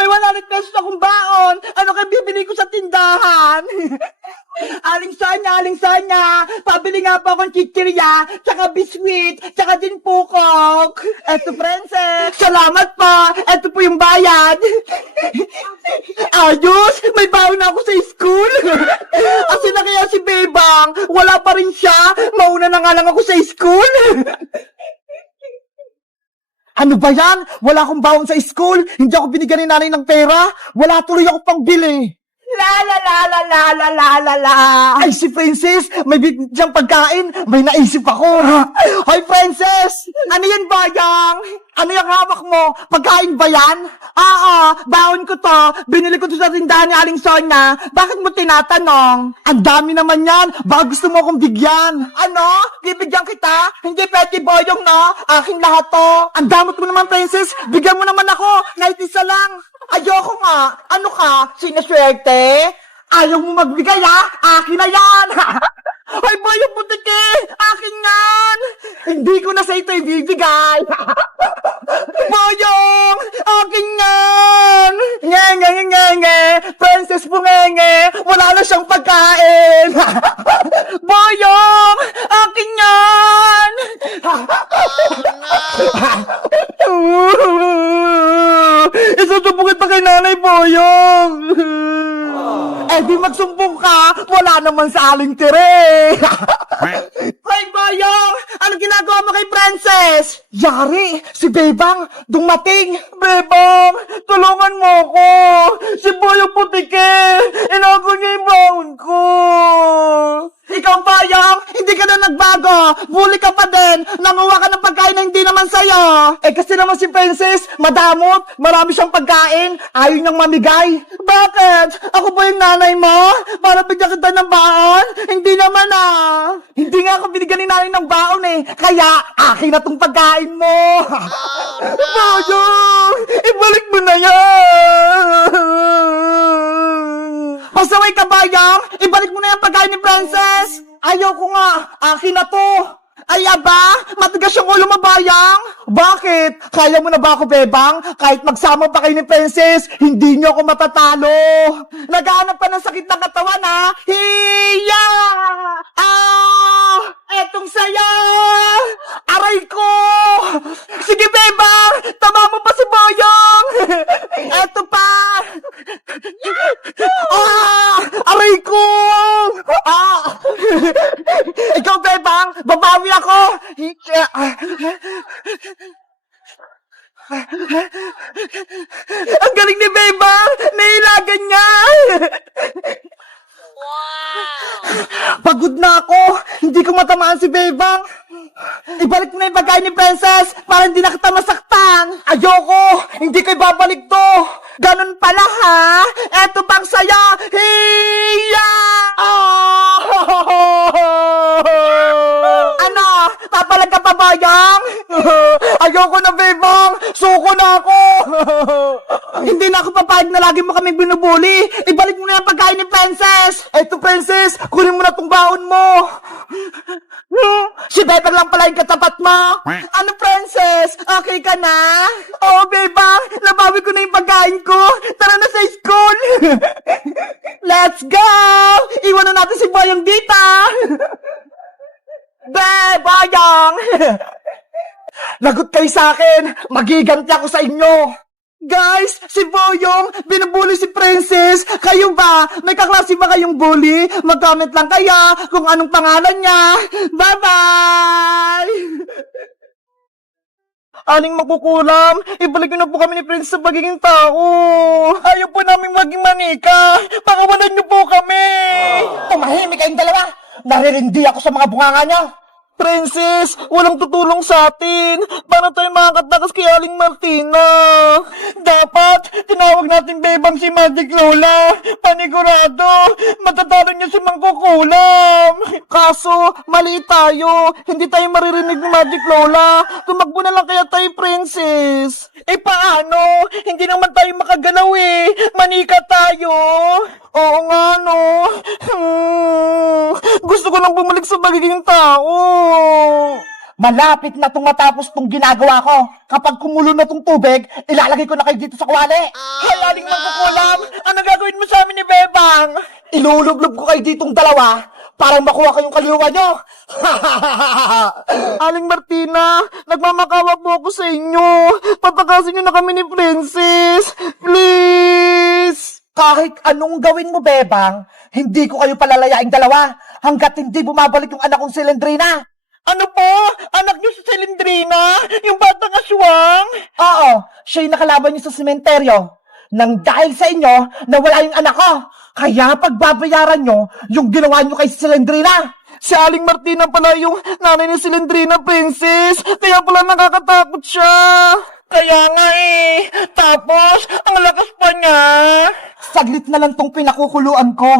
May 100 pesos akong baon. Ano kaya bibili ko sa tindahan? Aling Sonya, pabili nga po akong chichirya, tsaka biskwit, tsaka din pukok. Eto, princess. Salamat po. Eto po yung bayad. Ayos, may baon na ako sa school. Kasi na kaya si Bebang, wala pa rin siya. Mauna na nga lang ako sa school. Ano ba yan? Wala akong baon sa school. Hindi ako binigyan ni nanay ng pera. Wala tuloy ako pang bili. La. Ay, si Princess, may bigyang pagkain. May naisip ako. Hoy, Princess! Ano yan, Bayang? Ano yung hawak mo? Pagkain ba yan? Baon ko to. Binili ko to sa tindahan ni Aling Sonya. Bakit mo tinatanong? Ang dami naman yan. Baka gusto mo akong bigyan. Ano? Bibigyan kita? Hindi pwede, Boyong, no? Aking lahat to. Ang damot mo naman, Princess. Bigyan mo naman ako. Kahit isa lang. Ayoko nga. Ano ka? Sinaswerte? Ayaw mo magbigay, ha? Akin na yan. Ay, Boyong Butiki! Akin yan! Hindi ko na sa ito ibibigay. Boyong! Akin yan! Nge. Princess Bungenge! Wala na siyang pagkain! Boyong! Akin yan! Isusumbungin pa kay Nanay Boyong! Eh di magsumbong ka! Wala naman sa Aling Tere! Hoy, Boyong! Ano ginagawa mo kay Princess? Yari! Si Bebang! Dumating! Bebang! Tulungan mo ko! Si Boyong Putike! Inago niya yung baon ko! Ikaw, Boyong! Hindi ka na nagbago! Bully ka pa din! Nanguha ka ng pagkain na hindi naman sa'yo! Eh kasi naman si Princess, madamot! Marami siyang pagkain! Ayaw niyang mamigay! Bakit? Ako ba yung nanay mo? Para bigyan kita ng baon? Hindi naman Hindi nga ako binigyan ni nanay ng baon eh! Kaya, akin na tong pagkain mo! Boyong! Ibalik mo na yan! Pasaway ka, Boyong! Ibalik mo na yung pagkain ni Princess! Ayoko nga! Akin na to! Ay, aba! Matigas yung ulo mo, Bayang! Bakit? Kaya mo na ba ako, Bebang? Kahit magsama pa kayo ni Princess, hindi niyo ako matatalo! Naghahanap pa ng sakit ng katawan, ha? Hiya! Etong saya! Aray ko! Sige, Bebang! Tama mo pa si Boyong! Eto pa! Aray ko! Ikaw, Bebang! Babawi ako! Ang galing ni Bebang! Nailagan niya! Pagod na ako! Hindi ko matamaan si Bebang! Ibalik mo na yung pagkain ni Princess para hindi na kita masaktan! Ayoko! Hindi ko ibabalik to! Ganun pala, ha? Eto pang saya! Hiya! Ano? Papalag ka pa, Bayang? Ayoko na, Bebang! Suko na ako! Hindi na ako papayag na lagi mo kami binubuli! Ibalik mo na yung pagkain ni Princess! Eto, Princess! Kunin mo na tong baon mo! Si Bebang lang pala yung katapat mo! Ano, Princess? Okay ka na? Oo, Bebang! Nabawi ko na yung pagkain ko! Tara na sa school! Let's go! Iwan na natin si Boyong dito! Boyong! Lagot kayo sa akin! Magiganti ako sa inyo! Guys, si Boyong, binubuli si Princess. Kayo ba? May kaklase ba kayong bully? Mag-comment lang kaya kung anong pangalan niya. Bye-bye! Aling makukulam, ibalik niyo na po kami ni Princess sa pagiging tao. Ayaw po namin maging manika. Pakawalan niyo po kami. Tumahimik kayong dalawa. Naririndi ako sa mga bunganga niya. Princess, walang tutulong sa atin. Paano tayo makakatakas kay Aling Martina? Dapat, tinawag natin Bebang si Magic Lola. Panigurado, matatalo niya si Mangkukulam. Kaso, mali tayo. Hindi tayo maririnig ni Magic Lola. Tumakbo na lang kaya tayo, Princess. Eh paano? Hindi naman tayo makagalaw eh. Manika tayo. Oo nga, no? Gusto ko nang bumalik sa pagiging tao. Malapit na itong matapos itong ginagawa ko. Kapag kumulo na itong tubig, ilalagay ko na kayo dito sa kawali. Hayaling magkukulam! Ano gagawin mo sa amin ni Bebang? Ilulublob ko kayo ditong dalawa para makuha kayong kaluluwa nyo. Aling Martina, nagmamakawa po ako sa inyo. Patakasin nyo na kami ni Princess. Please! Kahit anong gawin mo, Bebang, hindi ko kayo palalayaing dalawa hanggat hindi bumabalik yung anak kong si Lendrina. Ano po? Anak niyo si Cilindrina? Yung batang aswang? Oo, siya yung nakalaban niyo sa sementeryo. Nang dahil sa inyo, nawala yung anak ko. Kaya pagbabayaran niyo yung ginawa niyo kay Cilindrina. Si Aling Martina pala yung nanay ni Cilindrina, Princess. Kaya pala nakakatakot siya. Kaya nga eh. Tapos, ang lakas pa niya. Saglit na lang tong pinakukuluan ko.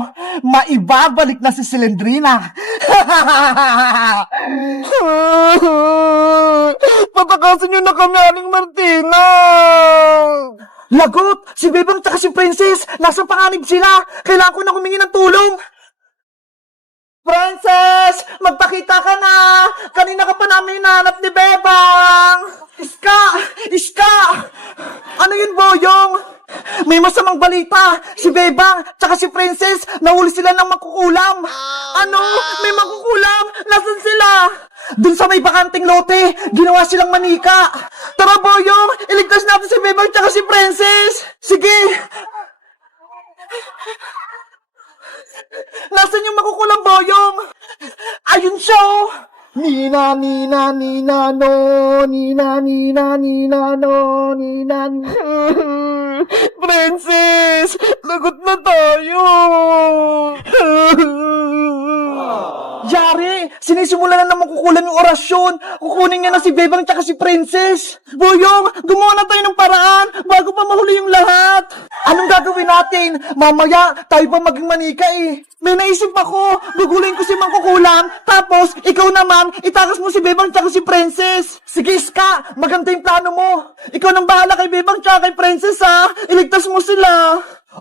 Maibabalik na si Cilindrina. Patakasin niyo na kami, Aling Martina. Lagot! Si Bebang tsaka si Princess, nasa panganib sila. Kailangan ko na humingi ng tulong. Princess! Magpakita ka na! Kanina ka pa namin hinahanap ni Bebang! Iska! Iska! Ano yun, Boyong? May masamang balita! Si Bebang tsaka si Princess nahuli sila ng mangkukulam! Ano? May mangkukulam? Nasaan sila? Dun sa may bakanting lote, ginawa silang manika! Tara, Boyong! Iligtas natin si Bebang tsaka si Princess! Sige! Nasaan yung makukulang, Boyong? Ayun siya, oh! Nina, Nina, Nina, no. Nina, Nina, Nina, no. Nina, Princess! Lagot na tayo! Yari! Sinisimula na naman kukulan yung orasyon! Kukunin niya na si Bebang tsaka si Princess! Boyong! Gumawa na tayo ng paraan bago pa mahuli yung lahat! Anong gagawin natin? Mamaya, tayo pa maging manika eh! May naisip ako! Gugulin ko si Mangkukulam, tapos ikaw naman, itakas mo si Bebang tsaka si Princess! Sige, Iska! Maganda yung plano mo! Ikaw nang bahala kay Bebang tsaka kay Princess, ha! Iligtas mo sila!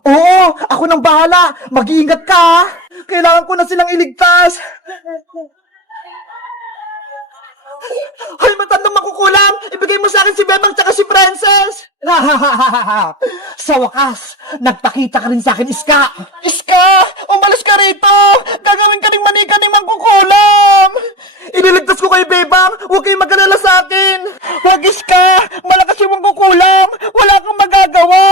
Oo! Ako nang bahala! Mag-iingat ka, ha! Kailangan ko na silang iligtas! Hoy, matandang Mangkukulam! Ibigay mo sa akin si Bebang tsaka si Princess! Sa wakas, nagpakita ka rin sa akin, Iska! Iska! Umalis ka rito! Gagawin ka rin manika ni Mangkukulam! Iniligtas ko kay Bebang! Huwag kayong mag-alala sa akin! Huwag, Iska! Malakas yung Mangkukulam! Wala kang magagawa!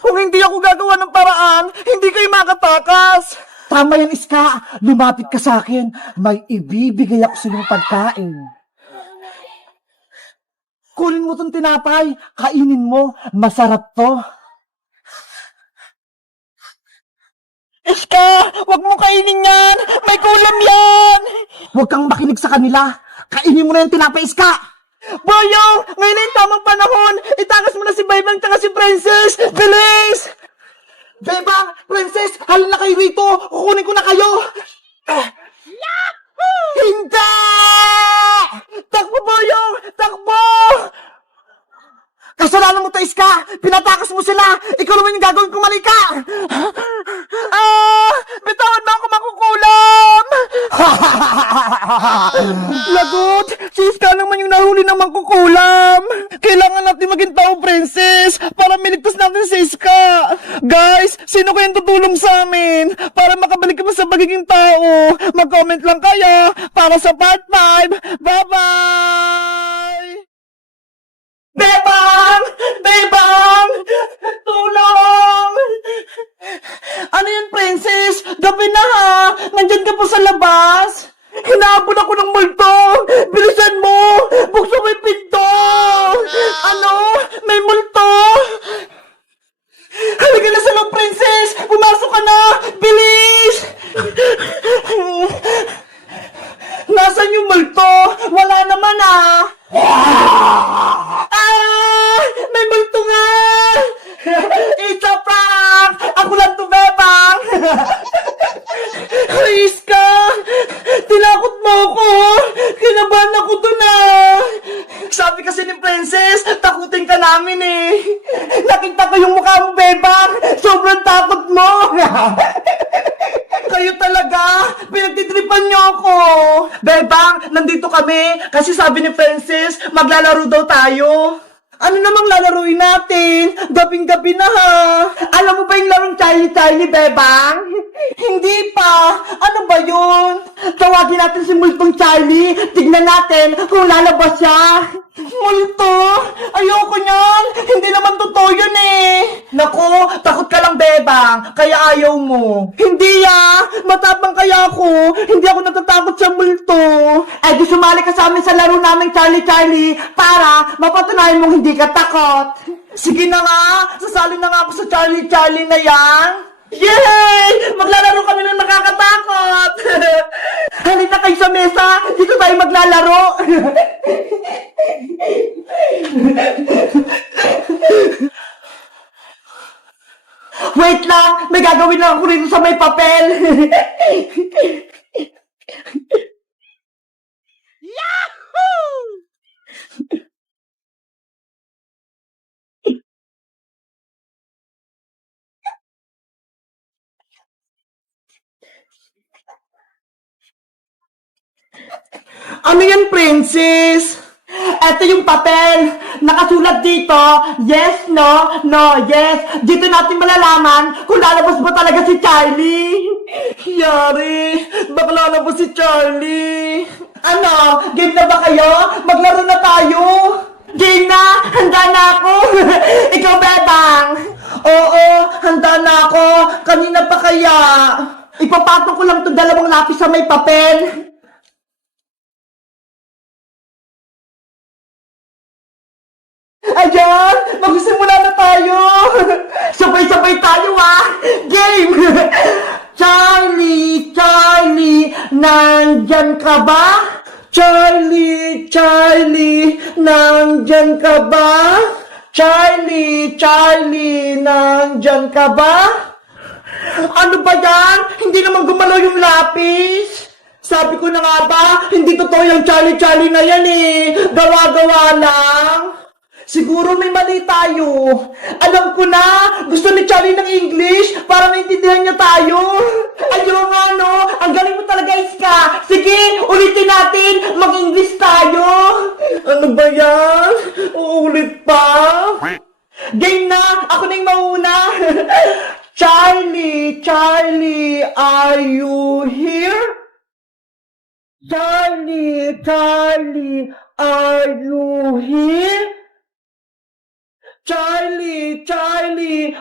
Kung hindi ako gagawa ng paraan, hindi kayo makatakas! Tama yan, Iska! Lumapit ka sa akin! May ibibigay ako sa iyong pagkain! Kunin mo itong tinapay. Kainin mo. Masarap to. Iska! Huwag mo kainin yan! May kulam yan! Huwag kang makinig sa kanila. Kainin mo na yung tinapay, Iska! Boyong! Ngayon na yung tamang panahon! Itakas mo na si Bebang tsaka si Princess! Bilis! Bebang! Princess! Halina kayo rito! Kukunin ko na kayo! Hindi! Takbo, Boyong! Takbo! Kasalanan mo to, Iska! Pinatakas mo sila! Ikaw naman yung gagawin kong manika! Bitawan mo ako, Mangkukulam! Lagot! Si Iska naman yung nahuli ng Mangkukulam! Kailangan natin maging tao, Princess! Para miligtas natin si Iska! Guys, sino kayang tutulong sa amin? Para makabalik kami sa pagiging tao! Mag-comment lang kayo para sa part 5! Bye-bye! Bebang! Bebang! Tulong! Ano yun, Princess? Gabi na, ha? Nandyan ka pa sa labas? Hinahabol ako ng multo! Bilisan mo! Buksan mo yung pinto! Ano? May multo? Halika na sa loob, Princess! Pumasok ka na! Bilis! Nasaan yung multo? Wala naman, ah! May multo nga! It's a prank! Ako lang to, Bebang! Iska! Tinakot mo ako! Kinabahan ako dun, ah! Sabi kasi ni Princess, takutin ka namin, eh! Nakita ko yung mukha mo, Bebang! Sobrang takot mo! Kayo talaga! Pinagtitripan niyo ako! Bebang, nandito kami kasi sabi ni Princess, maglalaro daw tayo. Ano namang lalaruin natin? Gabing-gabi na ha! Alam mo ba yung larong Charlie, Bebang? Hindi pa! Ano ba yun? Tawagin natin si Multong Charlie. Tignan natin kung lalabas siya. Multo? Ayoko niyan! Hindi naman totoo yun eh! Naku, takot ka lang, Bebang. Kaya ayaw mo. Hindi matapang kaya ako. Hindi ako natatakot sa multo. Eh di sumali ka sa amin sa laro namin Charlie para mapatunayan mong hindi ka takot. Sige na nga, sasali na nga ako sa Charlie na yan. Yay! Maglalaro kami ng nakakatakot! Halika kayo sa mesa, dito tayo maglalaro! Wait lang, may gagawin lang ako rito sa may papel! Yahoo! Ano yan, Princess? Ito yung papel. Nakasulat dito, yes, no, no, yes. Dito natin malalaman kung lalabas ba talaga si Charlie. Yari, baka lalabas si Charlie. Ano, game na ba kayo? Maglaro na tayo. Game na! Handa na ako! Ikaw, Bebang! Oo, handa na ako. Kanina pa kaya. Ipapatong ko lang itong dalawang lapis sa may papel. Ayan! Magsisimula na tayo! Sabay-sabay tayo Game! Charlie, nandyan ka ba? Charlie, nandyan ka ba? Charlie, nandyan ka ba? Ano ba yan? Hindi naman gumalaw yung lapis! Sabi ko na nga ba, hindi totoo yung Charlie na yan eh! Gawa-gawa lang! Siguro may mali tayo. Alam ko na, gusto ni Charlie ng English para maintindihan niya tayo. Ayaw nga no, ang galing mo talaga, Iska. Sige, ulitin natin, mag-English tayo. Ano ba yan? Uulit pa? Game na, ako na yung mauna. Charlie, are you here? Charlie, are you here? Charlie,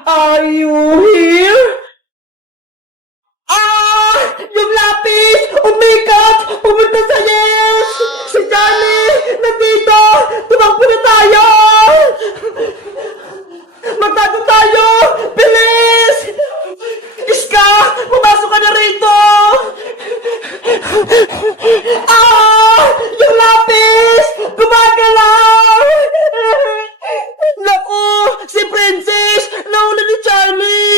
are you here? Yung lapis! Oh my God! Pumunta sa yes! Si Charlie! Nandito! Tumakbo na tayo! Magtago tayo! Bilis! Iska! Pumasok ka na rito! Yung lapis! Gumagalaw! Naku! Si Princess! Nauna ni Charlie!